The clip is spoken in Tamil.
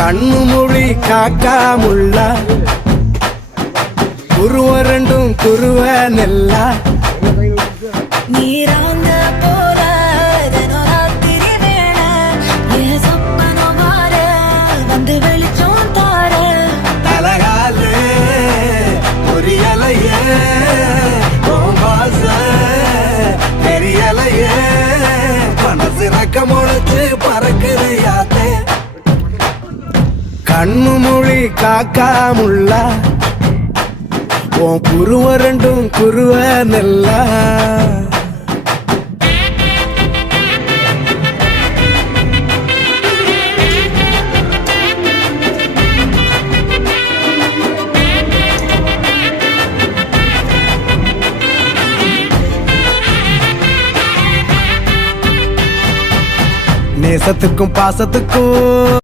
கண்ணு மொழி காக்காமுள்ள குருவ ரெண்டும் குருவ நெல்லா நீராங்க போல தினராத்திரி வேண என் சொப்பனம் மாற வந்து வெளிச்சம் தார தலகாலே பொரியலையே வாச தெரியலையே மனசு ரக்க முளைச்சு பறக்குதையாத்தே கண்ணு மொழி காக்காமுள்ள உன் குருவ ரெண்டும் குருவ நெல்லா நேசத்துக்கும் பாசத்துக்கும்